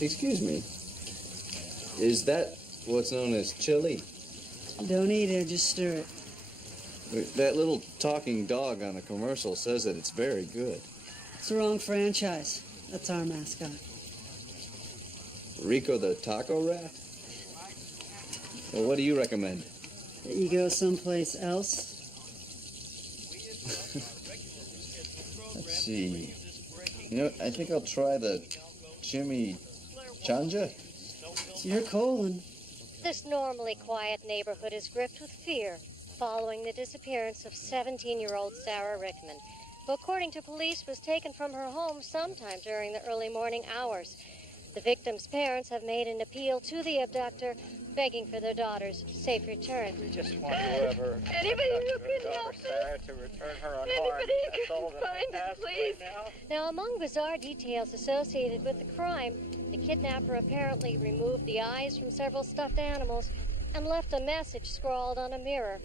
Excuse me. Is that what's known as chili? Don't eat it, just stir it. That little talking dog on a commercial says that it's very good. It's the wrong franchise. That's our mascot. Rico the taco rat? Well, what do you recommend? That you go someplace else? Let's see. You know, I think I'll try the chimichanga. It's your colon. This normally quiet neighborhood is gripped with fear following the disappearance of 17-year-old Sarah Rickman, who, according to police, was taken from her home sometime during the early morning hours. The victim's parents have made an appeal to the abductor, begging for their daughter's safe return. We just want whoever Anybody who can help Sarah to return her unharmed. Anybody who That's all can that find we it, ask please. right now. Now, among bizarre details associated with the crime, the kidnapper apparently removed the eyes from several stuffed animals and left a message scrawled on a mirror.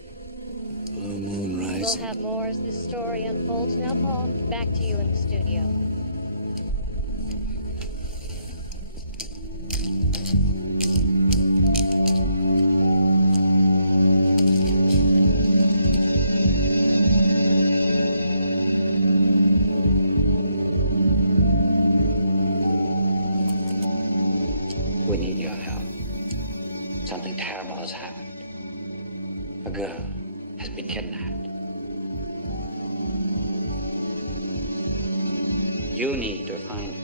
Blue moon rising. We'll have more as this story unfolds. Now, Paul, back to you in the studio. We need your help. Something terrible has happened. A girl has been kidnapped. You need to find her.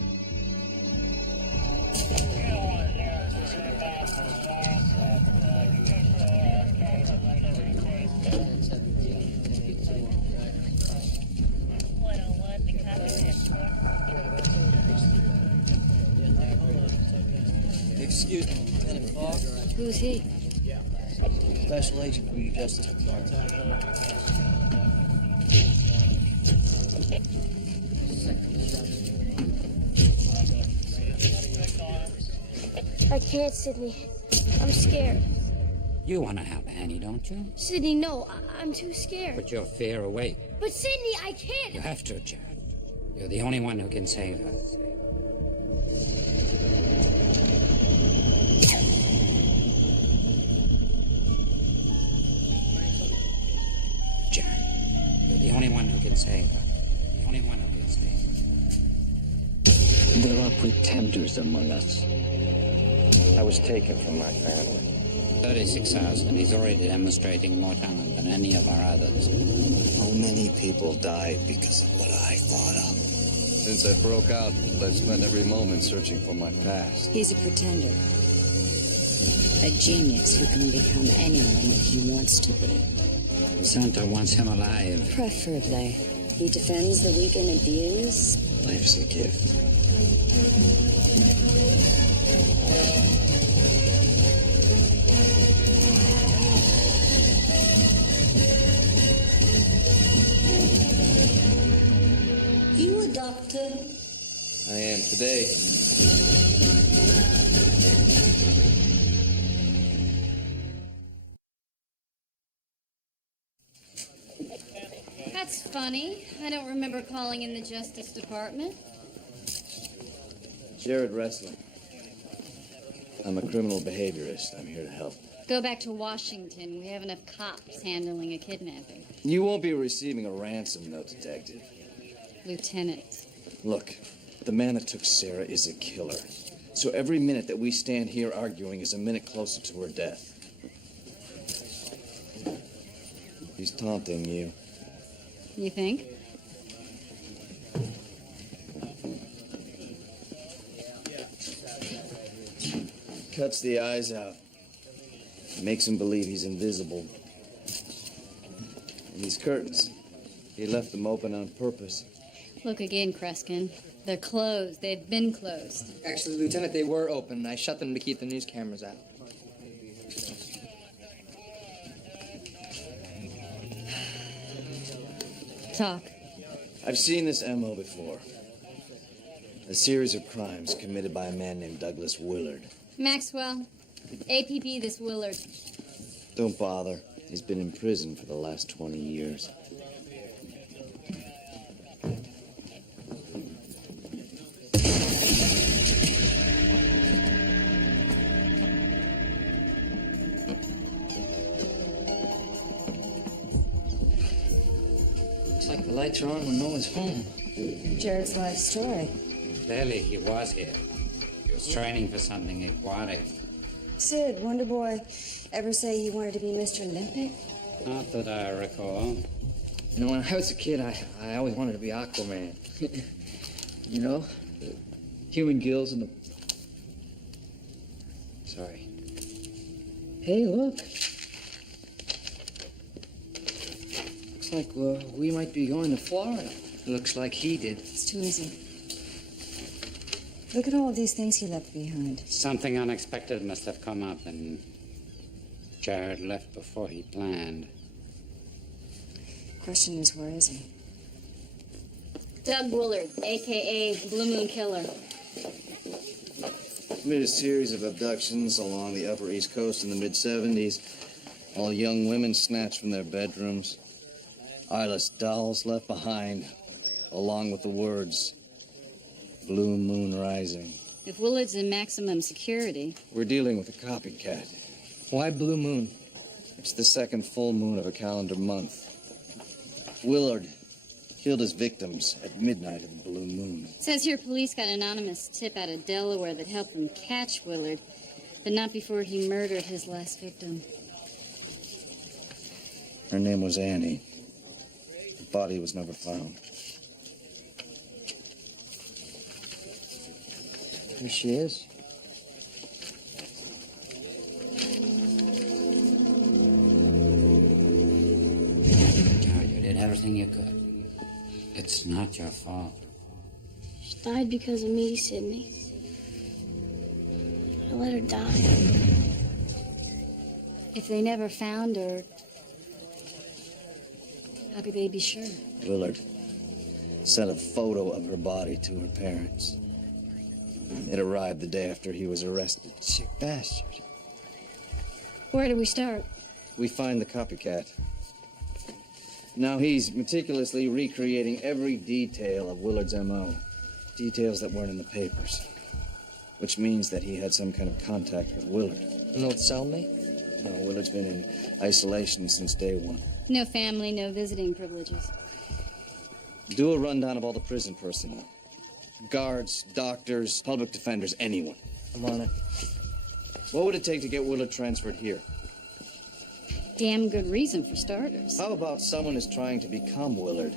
Excuse me, Lieutenant Fogg. Who's he? Special agent for your Justice Department. I can't, Sydney. I'm scared. You want to help Annie, don't you? Sydney, no, I'm too scared. Put your fear away. But Sydney, I can't. You have to, Jared. You're the only one who can save her. Jared, you're the only one who can save her. The only one who can save her. There are pretenders among us. I was taken from my family. 36 hours, and he's already demonstrating more talent than any of our others. How many people died because of what I thought of? Since I broke out, I've spent every moment searching for my past. He's a pretender. A genius who can become anyone that he wants to be. Santa wants him alive. Preferably. He defends the weak and abused. Life's a gift. You a doctor? I am today. That's funny. I don't remember calling in the Justice Department. Jared Wrestling. I'm a criminal behaviorist. I'm here to help. Go back to Washington. We have enough cops handling a kidnapping. You won't be receiving a ransom note, Detective. Lieutenant. Look, the man that took Sarah is a killer. So every minute that we stand here arguing is a minute closer to her death. He's taunting you. You think? Cuts the eyes out. Makes him believe he's invisible. And these curtains, he left them open on purpose. Look again, Kreskin. They're closed. They've been closed. Actually, Lieutenant, they were open. I shut them to keep the news cameras out. Talk. I've seen this MO before. A series of crimes committed by a man named Douglas Willard. Maxwell, APB this Willard. Don't bother. He's been in prison for the last 20 years. The lights are on when no one's home. Jared's life story. Clearly he was here. He was training for something aquatic. Sid, Wonder Boy, ever say he wanted to be Mr. Olympic? Not that I recall. You know, when I was a kid, I always wanted to be Aquaman. You know? The human gills and the... Sorry. Hey, look. Looks like we might be going to Florida. Looks like he did. It's too easy. Look at all of these things he left behind. Something unexpected must have come up, and Jared left before he planned. Question is, where is he? Doug Willard, a.k.a. Blue Moon Killer. Committed a series of abductions along the Upper East Coast in the mid-'70s. All young women snatched from their bedrooms. Eyeless dolls left behind, along with the words, Blue Moon Rising. If Willard's in maximum security... We're dealing with a copycat. Why Blue Moon? It's the second full moon of a calendar month. Willard killed his victims at midnight of the blue moon. It says here police got an anonymous tip out of Delaware that helped them catch Willard, but not before he murdered his last victim. Her name was Annie. The body was never found. Here she is. Jared, you did everything you could. It's not your fault. She died because of me, Sidney. I let her die. If they never found her, how could they be sure? Willard sent a photo of her body to her parents. It arrived the day after he was arrested. Sick bastard. Where do we start? We find the copycat. Now he's meticulously recreating every detail of Willard's M.O. Details that weren't in the papers. Which means that he had some kind of contact with Willard. No cellmate? No, Willard's been in isolation since day one. No family, no visiting privileges. Do a rundown of all the prison personnel. Guards, doctors, public defenders, anyone. I'm on it. What would it take to get Willard transferred here? Damn good reason for starters. How about someone who's trying to become Willard?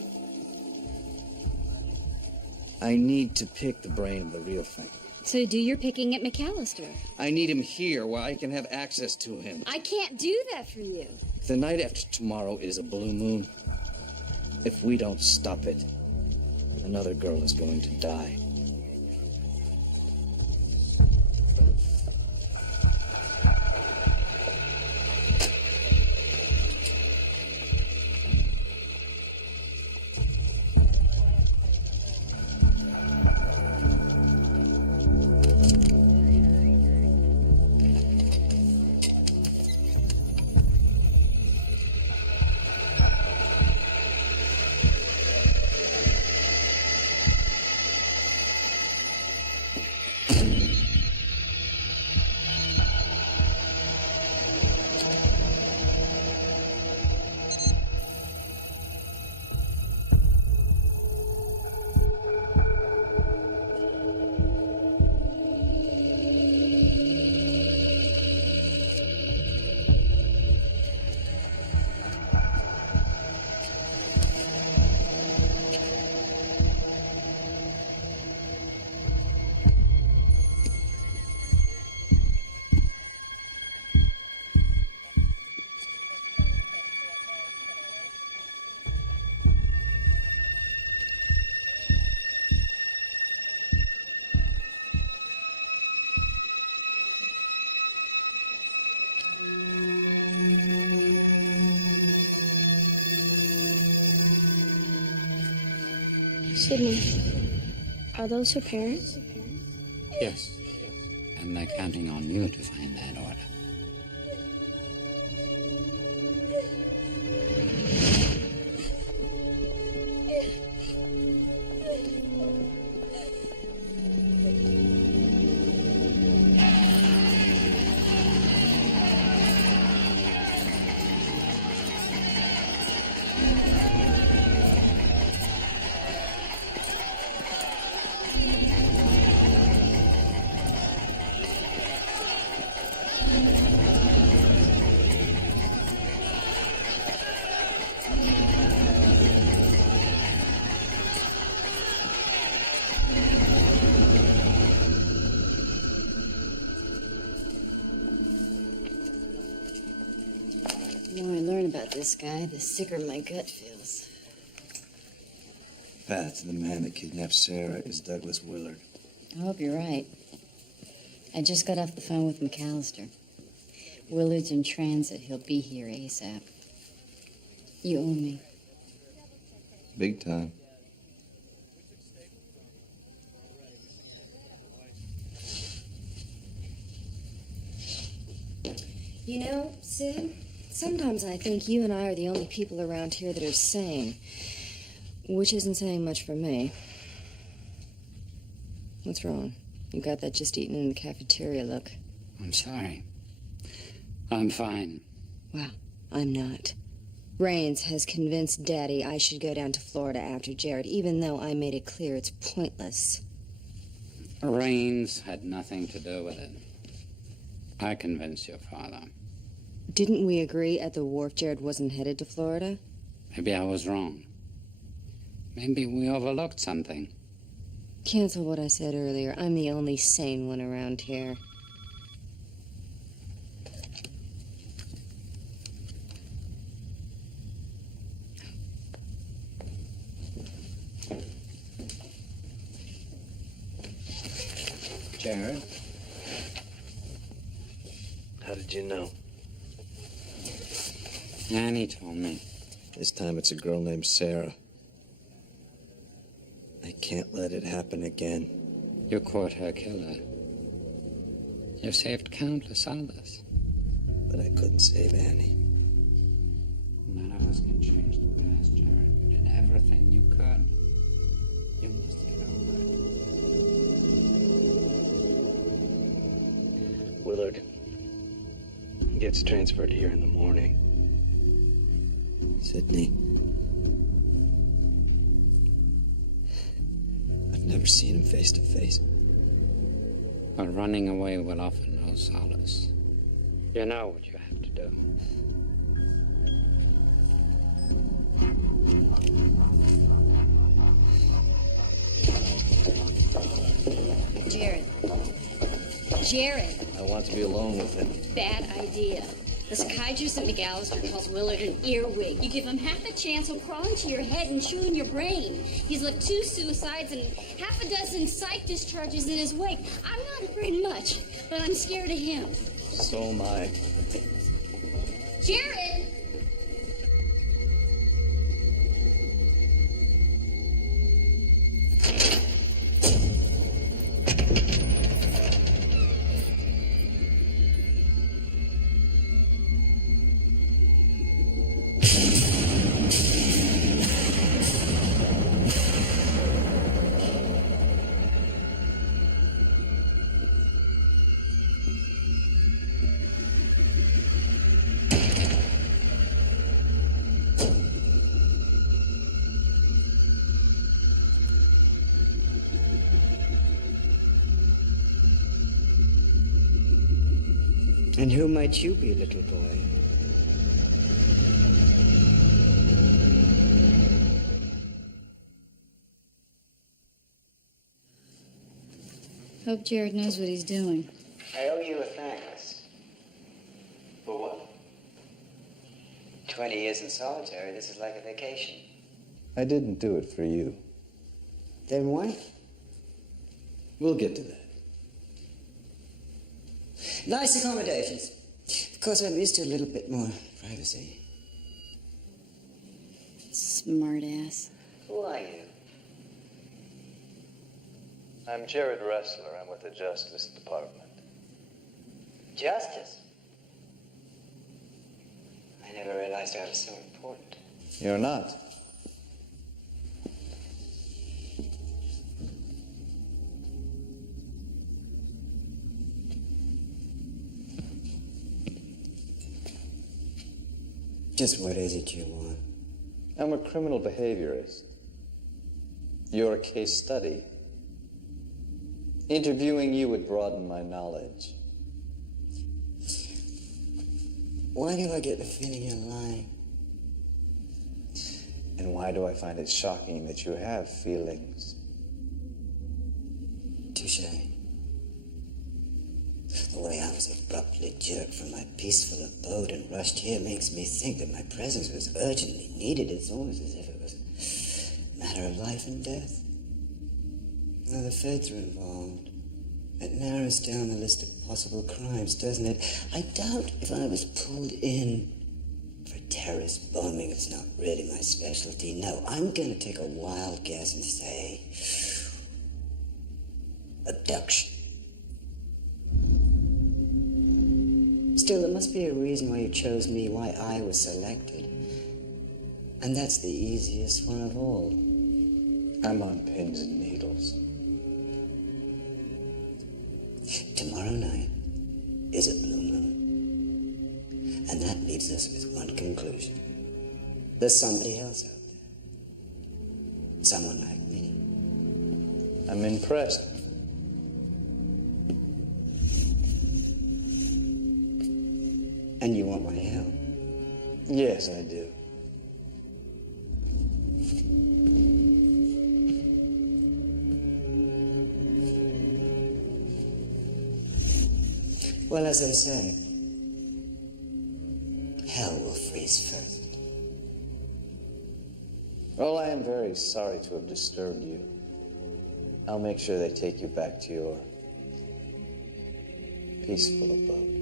I need to pick the brain of the real thing. So do your picking at McAllister. I need him here where I can have access to him. I can't do that for you. The night after tomorrow is a blue moon. If we don't stop it, another girl is going to die. Sidney, are those her parents? Yes. And they're counting on you to find that order. The more I learn about this guy, the sicker my gut feels. Pat, the man that kidnapped Sarah is Douglas Willard. I hope you're right. I just got off the phone with McAllister. Willard's in transit. He'll be here ASAP. You owe me. Big time. You know, Sid, sometimes I think you and I are the only people around here that are sane, which isn't saying much for me. What's wrong? You got that just eaten in the cafeteria look. I'm sorry. I'm fine. Well, I'm not. Raines has convinced Daddy I should go down to Florida after Jared, even though I made it clear it's pointless. Raines had nothing to do with it. I convinced your father. Didn't we agree at the wharf Jared wasn't headed to Florida? Maybe I was wrong. Maybe we overlooked something. Cancel what I said earlier. I'm the only sane one around here. Jared? How did you know? Annie told me. This time it's a girl named Sarah. I can't let it happen again. You caught her killer. You saved countless others. But I couldn't save Annie. None of us can change the past, Jared. You did everything you could. You must get over it. Willard gets transferred here in the morning. Sydney. I've never seen him face to face. But running away will offer no solace. You know what you have to do. Jared. Jared. I want to be alone with him. Bad idea. The psychiatrist at McAllister calls Willard an earwig. You give him half a chance, he'll crawl into your head and chew in your brain. He's left 2 suicides and half a dozen psych discharges in his wake. I'm not afraid much, but I'm scared of him. So am I. Jared! And who might you be, little boy? Hope Jared knows what he's doing. I owe you a thanks. For what? 20 years in solitary, this is like a vacation. I didn't do it for you. Then what? We'll get to that. Nice accommodations. Of course, I'm used to a little bit more privacy. Smart ass. Who are you? I'm Jared Ressler. I'm with the Justice Department. Justice? I never realized I was so important. You're not. Just what is it you want? I'm a criminal behaviorist. You're a case study. Interviewing you would broaden my knowledge. Why do I get the feeling you're lying? And why do I find it shocking that you have feelings? Touche. The way I was abrupt abruptly jerked from my peaceful abode and rushed here makes me think that my presence was urgently needed. It's almost as if it was a matter of life and death. Now the feds are involved. It narrows down the list of possible crimes, doesn't it? I doubt if I was pulled in for terrorist bombing. It's not really my specialty. No, I'm going to take a wild guess and say abduction. Still, there must be a reason why you chose me, why I was selected. And that's the easiest one of all. I'm on pins and needles. Tomorrow night is a blue moon. And that leaves us with one conclusion. There's somebody else out there. Someone like me. I'm impressed. And you want my help? Yes, I do. Well, as I say, hell will freeze first. Well, I am very sorry to have disturbed you. I'll make sure they take you back to your peaceful abode.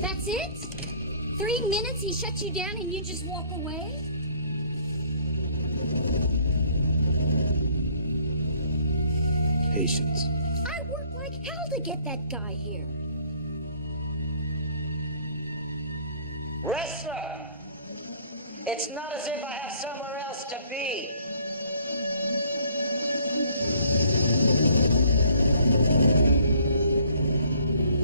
That's it? 3 minutes he shuts you down and you just walk away? Patience. I worked like hell to get that guy here. Wrestler! It's not as if I have somewhere else to be.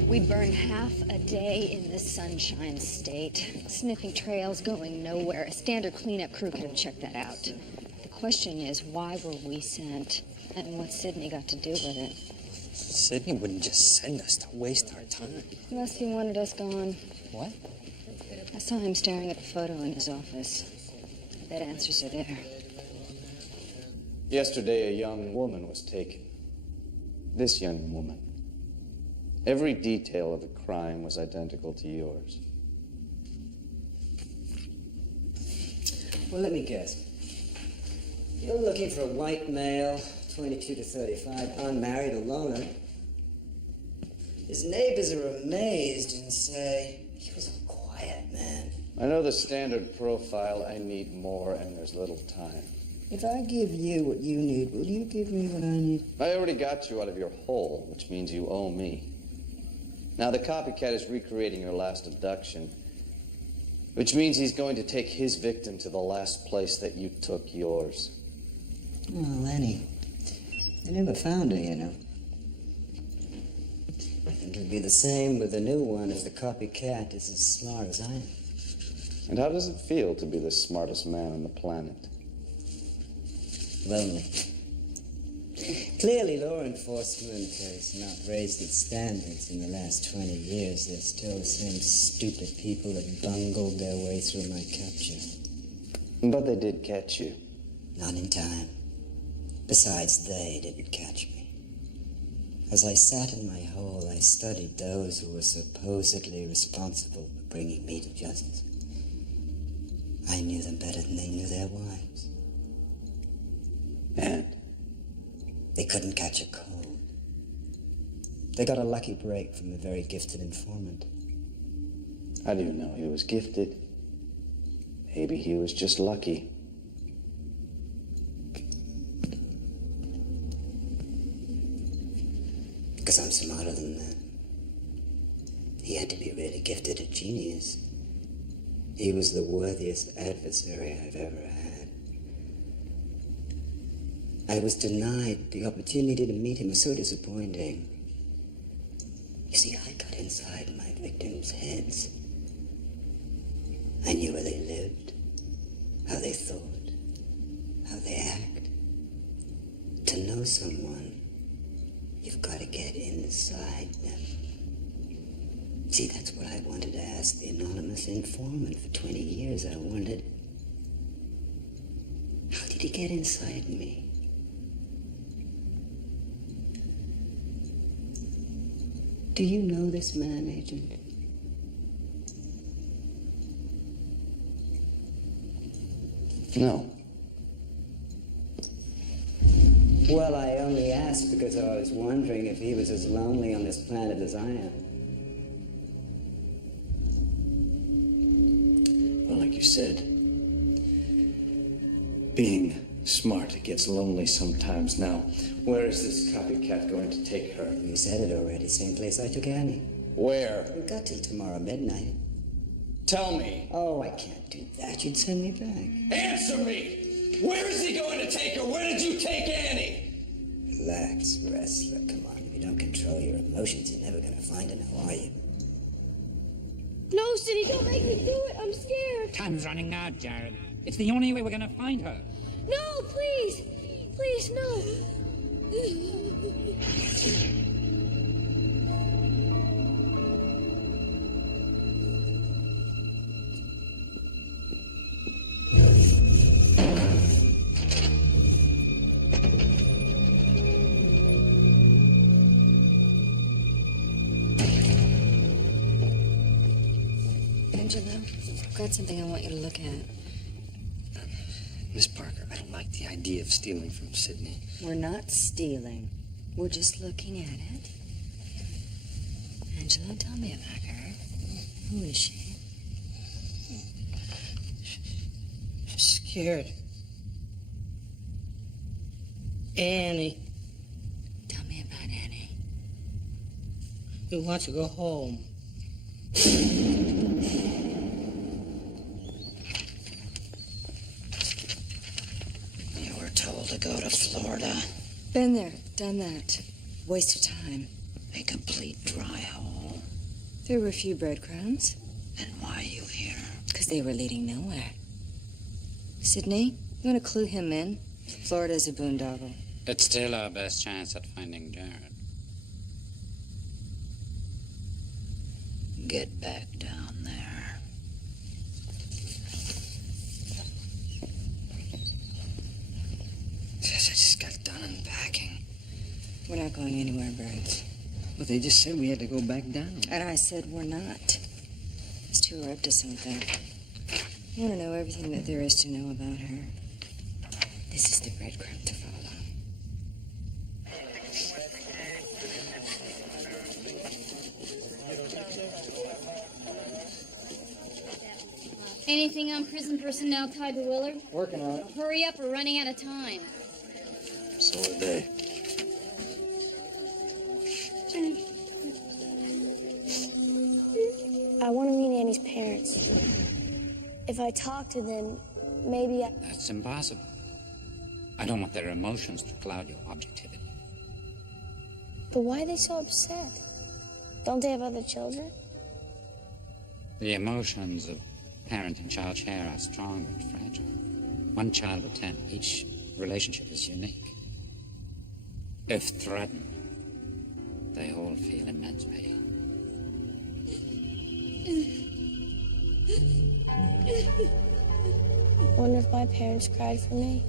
We burn half a day in this sunshine state. Sniffing trails going nowhere. A standard cleanup crew could have checked that out. The question is, why were we sent? And what's Sydney got to do with it? Sydney wouldn't just send us to waste our time. Unless he wanted us gone. What? I saw him staring at a photo in his office. I bet answers are there. Yesterday, a young woman was taken. This young woman. Every detail of the crime was identical to yours. Well, let me guess. You're looking for a white male, 22 to 35, unmarried, a loner. His neighbors are amazed and say, he was a quiet man. I know the standard profile. I need more, and there's little time. If I give you what you need, will you give me what I need? I already got you out of your hole, which means you owe me. Now, the copycat is recreating your last abduction, which means he's going to take his victim to the last place that you took yours. Oh, Lenny. I never found her, you know. I think it'll be the same with the new one if the copycat is as smart as I am. And how does it feel to be the smartest man on the planet? Lonely. Clearly, law enforcement has not raised its standards in the last 20 years. They're still the same stupid people that bungled their way through my capture. But they did catch you. Not in time. Besides, they didn't catch me. As I sat in my hole, I studied those who were supposedly responsible for bringing me to justice. I knew them better than they knew their wives. And? They couldn't catch a cold. They got a lucky break from a very gifted informant. How do you know he was gifted? Maybe he was just lucky. Because I'm smarter than that. He had to be really gifted, a genius. He was the worthiest adversary I've ever had. I was denied the opportunity to meet him. It was so disappointing. You see, I got inside my victims' heads. I knew where they lived, how they thought, how they act. To know someone, you've got to get inside them. See, that's what I wanted to ask the anonymous informant for 20 years. I wondered, how did he get inside me? Do you know this man, Agent? No. Well, I only asked because I was wondering if he was as lonely on this planet as I am. Well, like you said, being smart gets lonely sometimes. Now, where is this copycat going to take her? You said it already. Same place I took Annie. Where? We've got till tomorrow midnight. Tell me. Oh, I can't do that. You'd send me back. Answer me! Where is he going to take her? Where did you take Annie? Relax, wrestler. Come on. If you don't control your emotions, you're never gonna find her now, are you? No, Sidney, don't make me do it. I'm scared. Time's running out, Jared. It's the only way we're gonna find her. No, please. Please, no. Angela, I've got something I want you to look at. Miss Parker, I don't like the idea of stealing from Sydney. We're not stealing. We're just looking at it. Angela, tell me about her. Who is she? She's scared. Annie. Tell me about Annie. We want to go home. You were told to go to Florida. Been there, done that. Waste of time. A complete dry hole. There were a few breadcrumbs. And why are you here? Because they were leading nowhere. Sydney, you want to clue him in? Florida's a boondoggle. It's still our best chance at finding Jared. Get back down there. I just got done unpacking. We're not going anywhere, Burns. But they just said we had to go back down. And I said we're not. These two are up to something. You want to know everything that there is to know about her. This is the breadcrumb to follow. Anything on prison personnel tied to Willard? Working on it. Hurry up, we're running out of time. So are they. I want to meet Annie's parents. If I talk to them, maybe I... That's impossible. I don't want their emotions to cloud your objectivity. But why are they so upset? Don't they have other children? The emotions of parent and child share are strong and fragile. One child at a time. Each relationship is unique. If threatened, they all feel immense pain. Wonder if my parents cried for me.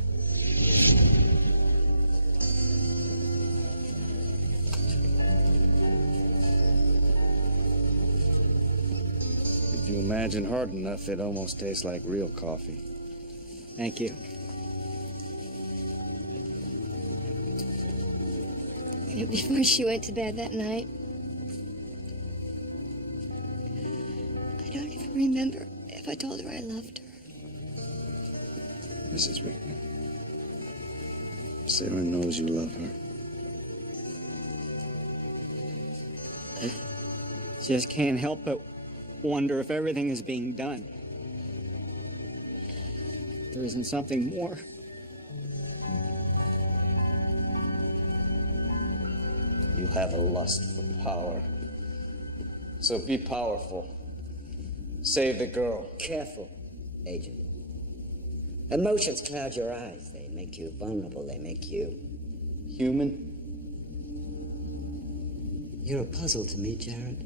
If you imagine hard enough, it almost tastes like real coffee. Thank you. Before she went to bed that night, I don't even remember if I told her I loved her. Mrs. Rickman, Sarah knows you love her. I just can't help but wonder if everything is being done. There isn't something more. You have a lust for power. So be powerful. Save the girl. Careful, Agent. Emotions cloud your eyes. They make you vulnerable. They make you Human? You're a puzzle to me, Jared.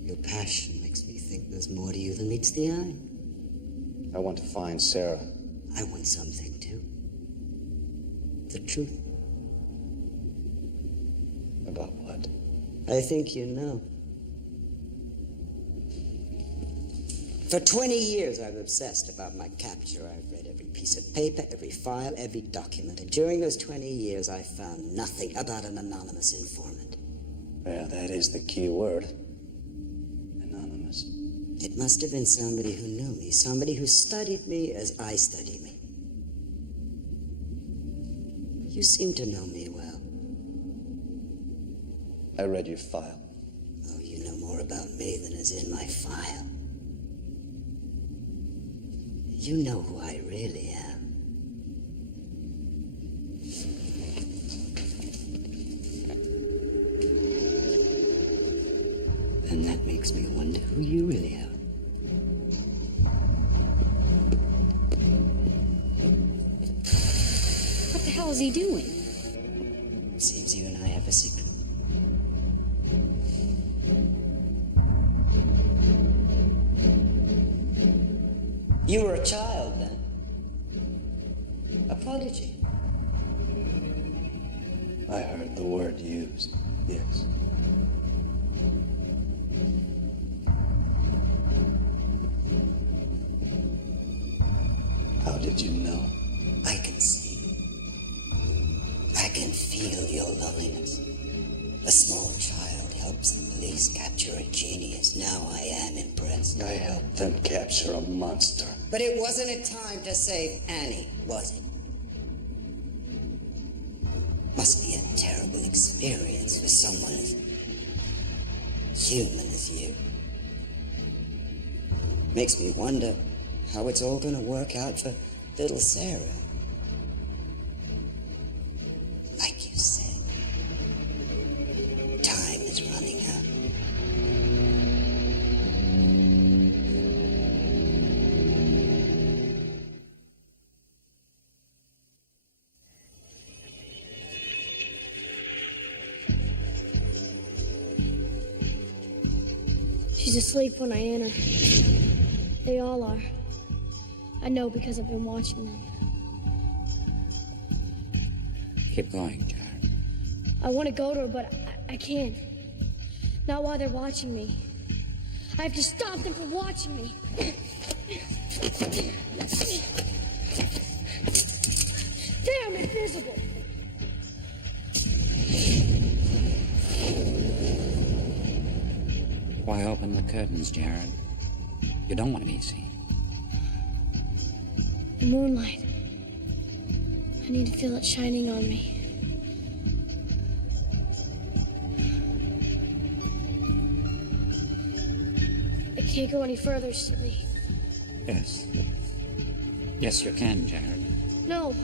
Your passion makes me think there's more to you than meets the eye. I want to find Sarah. I want something, too. The truth. About what? I think you know. For 20 years, I've obsessed about my capture. I've read every piece of paper, every file, every document. And during those 20 years, I found nothing about an anonymous informant. Yeah, that is the key word. Anonymous. It must have been somebody who knew me, somebody who studied me as I study me. You seem to know me well. I read your file. Oh, you know more about me than is in my file. You know who I really am. And that makes me wonder who you really are. What the hell is he doing? Seems you and I have a secret. You were a child then. A prodigy. I heard the word used, yes. How did you know? I can see. I can feel your loneliness. A small child helps the police capture a genius. Now I am impressed. I helped them capture a monster. But it wasn't a time to save Annie, was it? Must be a terrible experience for someone as human as you. Makes me wonder how it's all going to work out for little Sarah. Like you said, time is running out. She's asleep when I enter. They all are. I know because I've been watching them. Keep going, Jared. I want to go to her, but I can't. Not while they're watching me. I have to stop them from watching me. Damn, invisible! Why open the curtains, Jared? You don't want to be seen. The moonlight. I need to feel it shining on me. I can't go any further, Sidney. Yes. Yes, you can, Jared. No,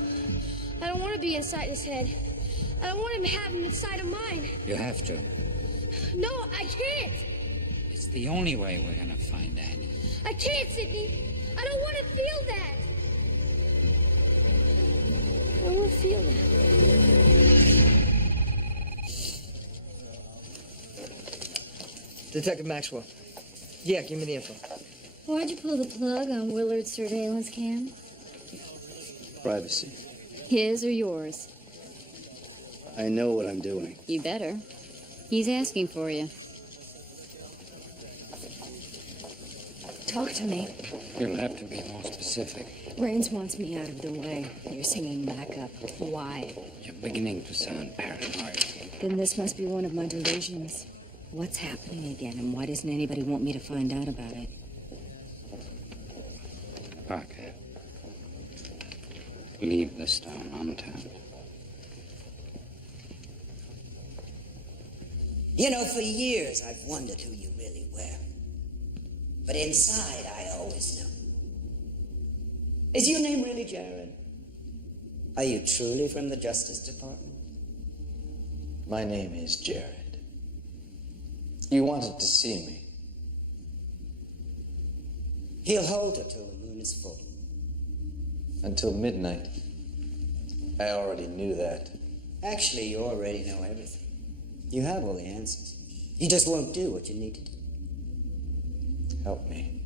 I don't want to be inside his head. I don't want him to have him inside of mine. You have to. No, I can't. It's the only way we're gonna find Annie. I can't, Sidney. I don't want to feel that. I don't want to feel that. Detective Maxwell. Yeah, give me the info. Why'd you pull the plug on Willard's surveillance cam? Privacy. His or yours? I know what I'm doing. You better. He's asking for you. Talk to me. You'll have to be more specific. Rains wants me out of the way. You're singing backup. Why? You're beginning to sound paranoid. Then this must be one of my delusions. What's happening again, and why doesn't anybody want me to find out about it? Parker, leave the stone unturned. You know, for years I've wondered who you really were. But inside, I always knew. Is your name really Jared? Are you truly from the Justice Department? My name is Jared. You wanted to see me. He'll hold her till the moon is full. Until midnight. I already knew that. Actually, you already know everything. You have all the answers. You just won't do what you need to do. Help me.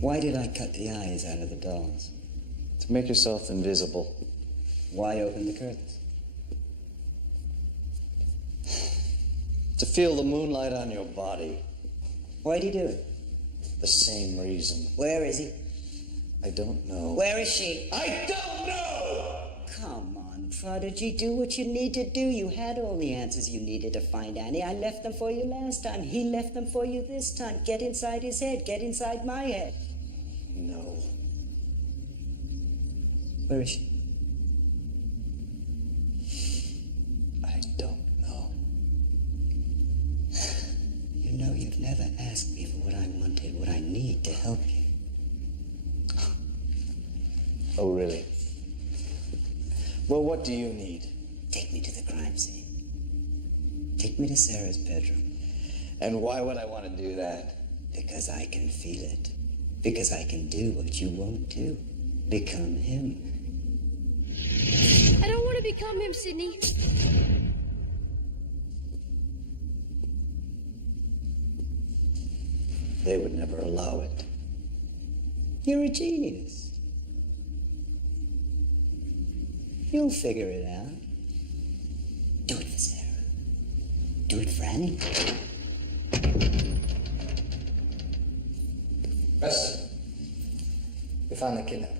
Why did I cut the eyes out of the dolls? To make yourself invisible. Why open the curtains? To feel the moonlight on your body. Why'd he do it? The same reason. Where is he? I don't know. Where is she? I don't know! Come on, Prodigy, do what you need to do. You had all the answers you needed to find Annie. I left them for you last time. He left them for you this time. Get inside his head. Get inside my head. No. Where is she? I don't know. You know you've never asked me for what I wanted, what I need to help you. Oh, really? Well, what do you need? Take me to the crime scene. Take me to Sarah's bedroom. And why would I want to do that? Because I can feel it. Because I can do what you won't do. Become him. I don't want to become him, Sidney. They would never allow it. You're a genius. You'll figure it out. Do it for Sarah. Do it for Annie. Preston, we found the kidnapper.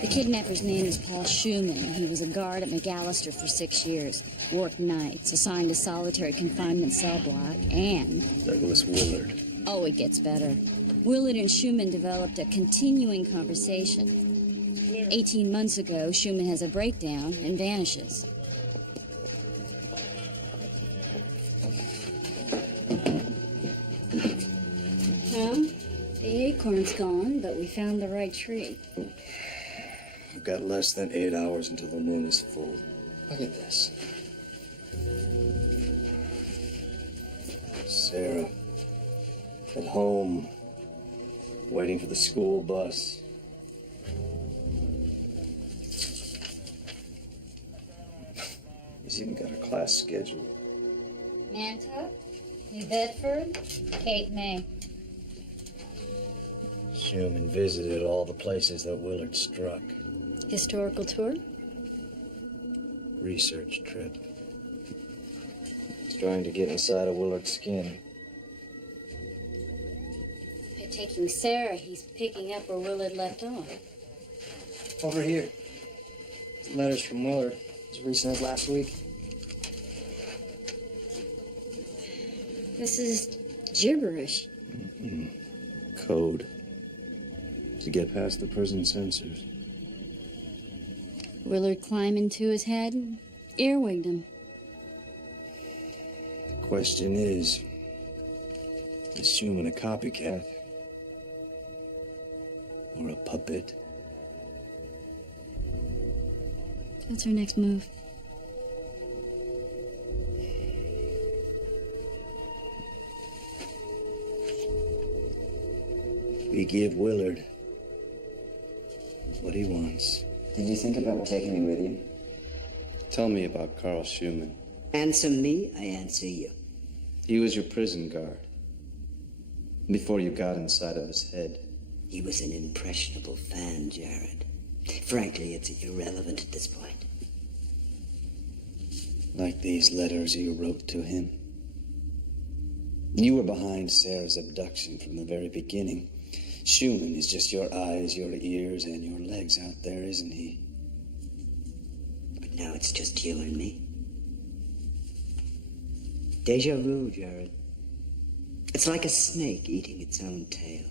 The kidnapper's name is Paul Schumann. He was a guard at McAllister for 6 years. Worked nights, assigned to solitary confinement cell block, and... Douglas Willard. Oh, it gets better. Willard and Schumann developed a continuing conversation. 18 months ago, Schumann has a breakdown and vanishes. Well, the acorn's gone, but we found the right tree. You've got less than 8 hours until the moon is full. Look at this. Sarah. At home. Waiting for the school bus. He's even got a class schedule. Nantucket, New Bedford, Cape May. Schumann visited all the places that Willard struck. Historical tour? Research trip. He's trying to get inside of Willard's skin. By taking Sarah, he's picking up where Willard left off. Over here. Letters from Willard, as recent as last week. This is gibberish. Code. To get past the prison censors. Willard climbed into his head and earwigged him. The question is Schumann a copycat? Or a puppet? That's our next move. We give Willard what he wants. Did you think about taking me with you? Tell me about Carl Schumann. Answer me, I answer you. He was your prison guard. Before you got inside of his head. He was an impressionable fan, Jared. Frankly, it's irrelevant at this point. Like these letters you wrote to him. You were behind Sarah's abduction from the very beginning. Schumann is just your eyes, your ears, and your legs out there, isn't he? But now it's just you and me. Deja vu, Jared. It's like a snake eating its own tail.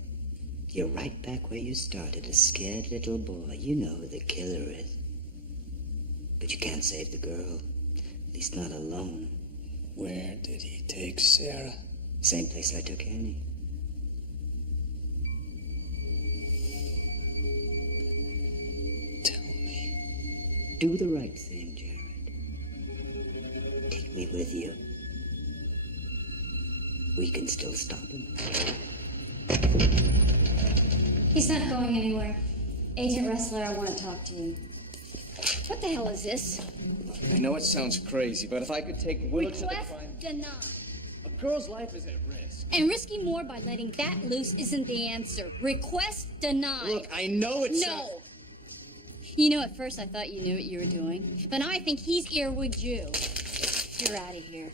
You're right back where you started, a scared little boy. You know who the killer is. But you can't save the girl. least not alone. Where did he take Sarah? Same place I took Annie. Tell me. Do the right thing, Jared. Take me with you. We can still stop him. He's not going anywhere. Agent Ressler, I want to talk to you. What the hell is this? I know it sounds crazy, but if I could take Willow to the Request crime... denied. A girl's life is at risk. And risking more by letting that loose isn't the answer. Request denied. Look, I know it's... No. You know, at first I thought you knew what you were doing, but now I think he's earwigged you. You're out of here.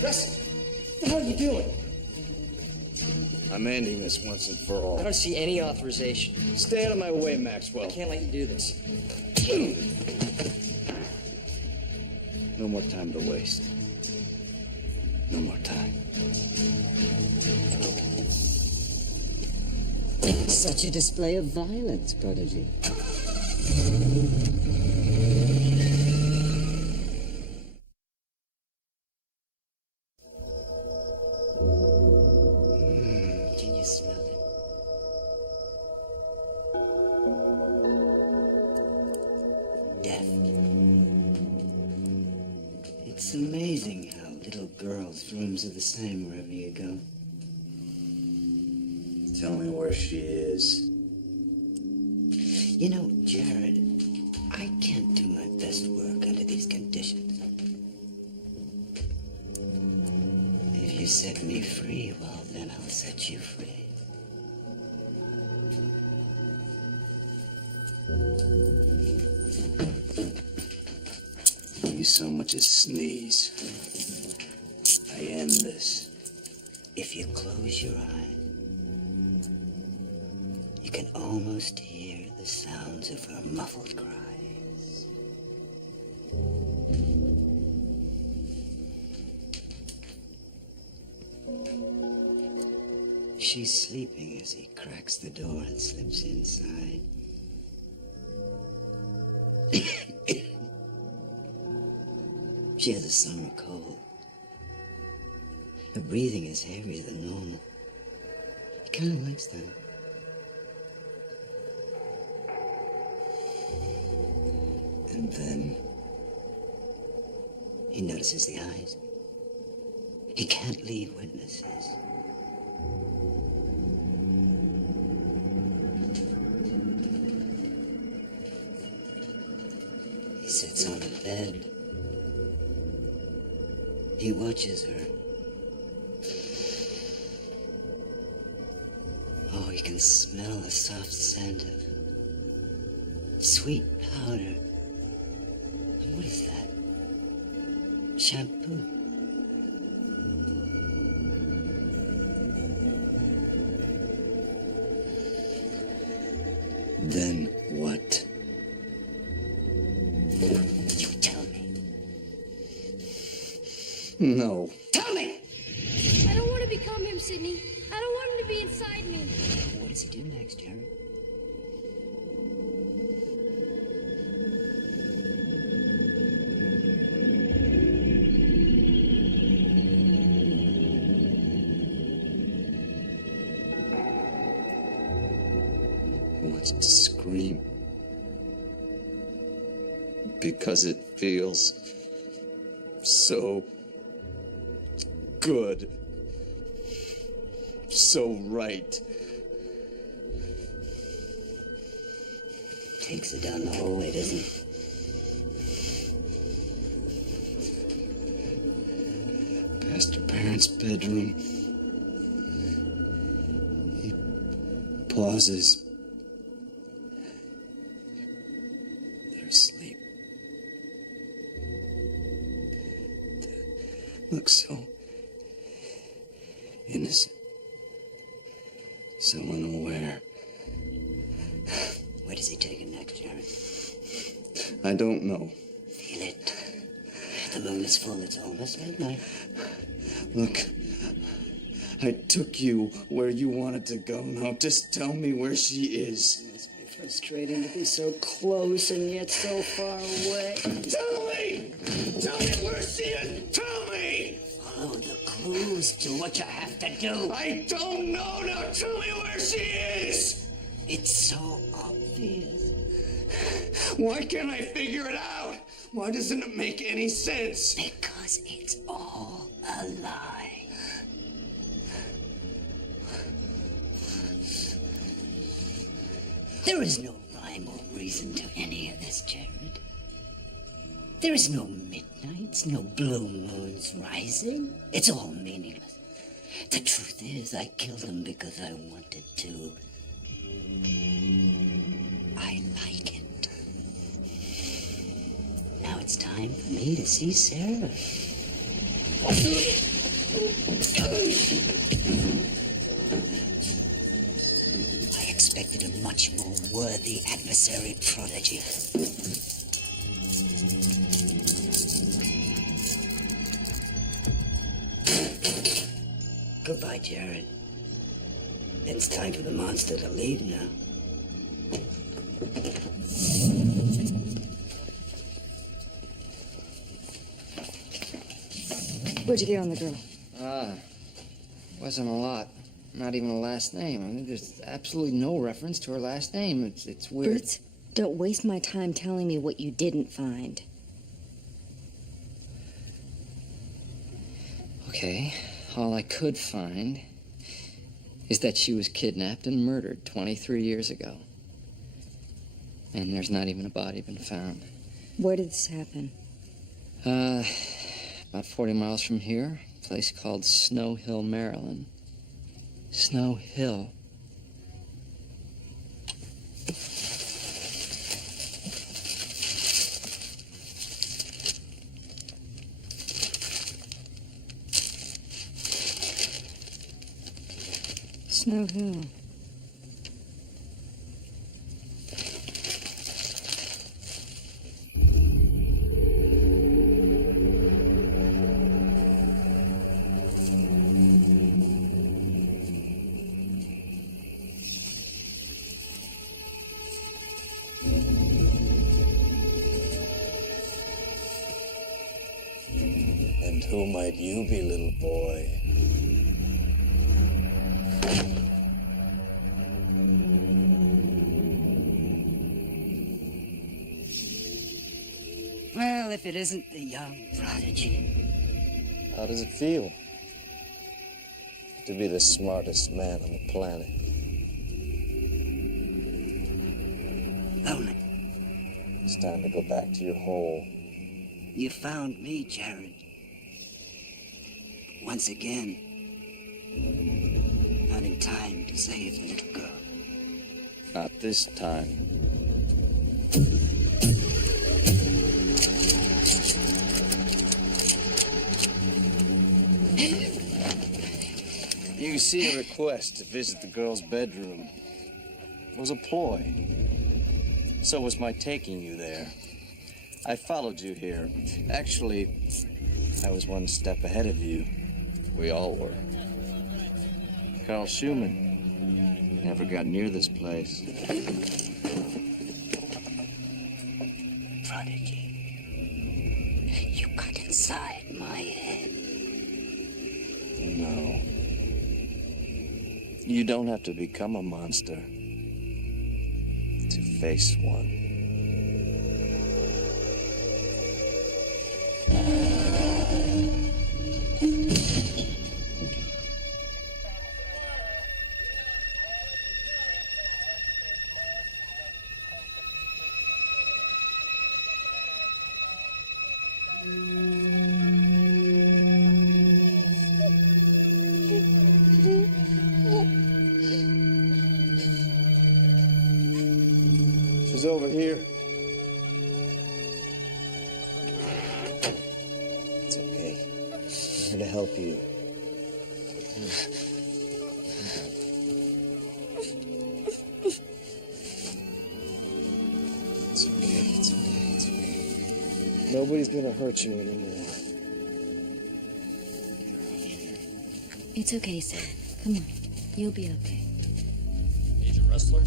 What the hell are you doing? I'm ending this once and for all. I don't see any authorization. Stay out of my way, Maxwell. I can't let you do this. No more time to waste. No more time. Such a display of violence, Prodigy. Can you smell it? Death. It's amazing how little girls' rooms are the same wherever you go. Tell me where she is. You know, Jared, I can't do my best work under these conditions. If you set me free, well, then I'll set you free. You so much as sneeze. I end this. If you close your eyes, you can almost hear the sounds of her muffled cries. She's sleeping as he cracks the door and slips inside. She has a summer cold. Her breathing is heavier than normal. He kind of likes that. And then he notices the eyes. He can't leave witnesses. He sits on the bed. He watches her. Oh, he can smell the soft scent of sweet powder. And what is that? Shampoo. Then what? You tell me. No. Tell me! I don't want to become him, Sydney. I don't want him to be inside me. What does he do next, Jared? He wants to scream. Because it feels so good. So right. takes her down the hallway, doesn't he? Past her parents' bedroom. He pauses. They're asleep. They look so innocent. So unaware. Where does he take her next, Jared? I don't know. Feel it. The moon is full. It's almost midnight. Look, I took you where you wanted to go. Now just tell me where she is. It must be frustrating to be so close and yet so far away. Tell me! Tell me where she is! Tell me! Follow the clues. Do what you have to do. I don't know. Now tell me where she is! It's so obvious. Why can't I figure it out? Why doesn't it make any sense? Because it's all a lie. There is no rhyme or reason to any of this, Jared. There is no midnights, no blue moons rising. It's all meaningless. The truth is, I killed them because I wanted to. I like it. Now it's time for me to see Sarah. I expected a much more worthy adversary, Prodigy. Goodbye, Jared. It's time for the monster to leave now. Where'd you get on the girl? Wasn't a lot. Not even a last name. I mean, there's absolutely no reference to her last name. It's weird. Fritz, don't waste my time telling me what you didn't find. Okay, all I could find is that she was kidnapped and murdered 23 years ago. And there's not even a body been found. Where did this happen? About 40 miles from here, a place called Snow Hill, Maryland. Snow Hill. Snow Hill. And who might you be, little boy? Well, if it isn't the young Prodigy. How does it feel to be the smartest man on the planet? Lonely. It's time to go back to your hole. You found me, Jared. Once again, not in time to save the little girl. Not this time. You see, a request to visit the girl's bedroom was a ploy. So was my taking you there. I followed you here. Actually, I was one step ahead of you. We all were. Carl Schumann never got near this place. Prodigy, you got inside my head. No. You don't have to become a monster to face one. She's over here. It's okay. I'm here to help you. It's okay, it's okay, it's okay. Nobody's gonna hurt you anymore. It's okay, Sam. Come on. You'll be okay. He's a wrestler?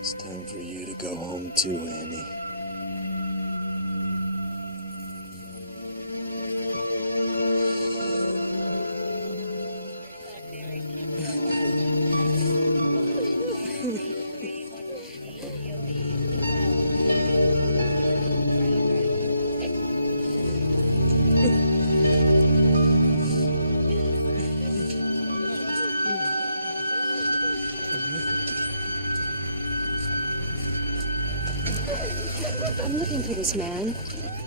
It's time for you to go home too, Annie. I'm looking for this man.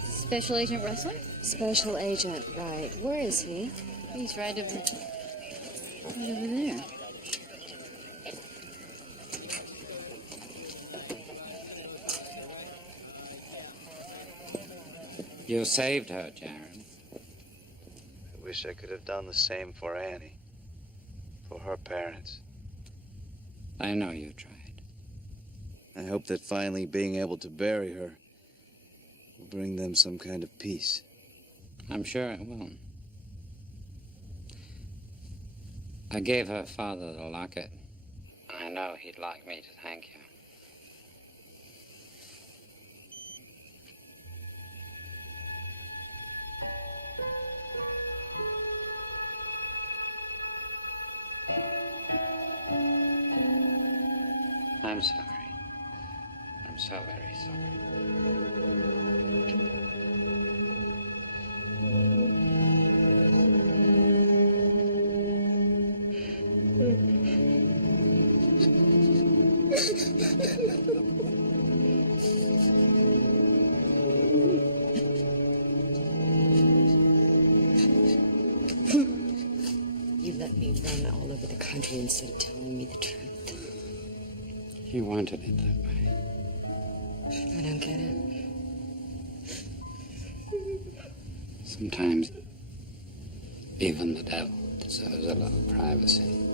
Special Agent Rustler? Special Agent, right. Where is he? He's right over there. You saved her, Jared. I wish I could have done the same for Annie. For her parents. I know you tried. I hope that finally being able to bury her will bring them some kind of peace. I'm sure it will. I gave her father the locket. I know he'd like me to thank you. I'm sorry. I'm so very sorry. You let me run all over the country instead of telling me the truth. You wanted it that way. I don't get it. Sometimes even the devil deserves a little privacy.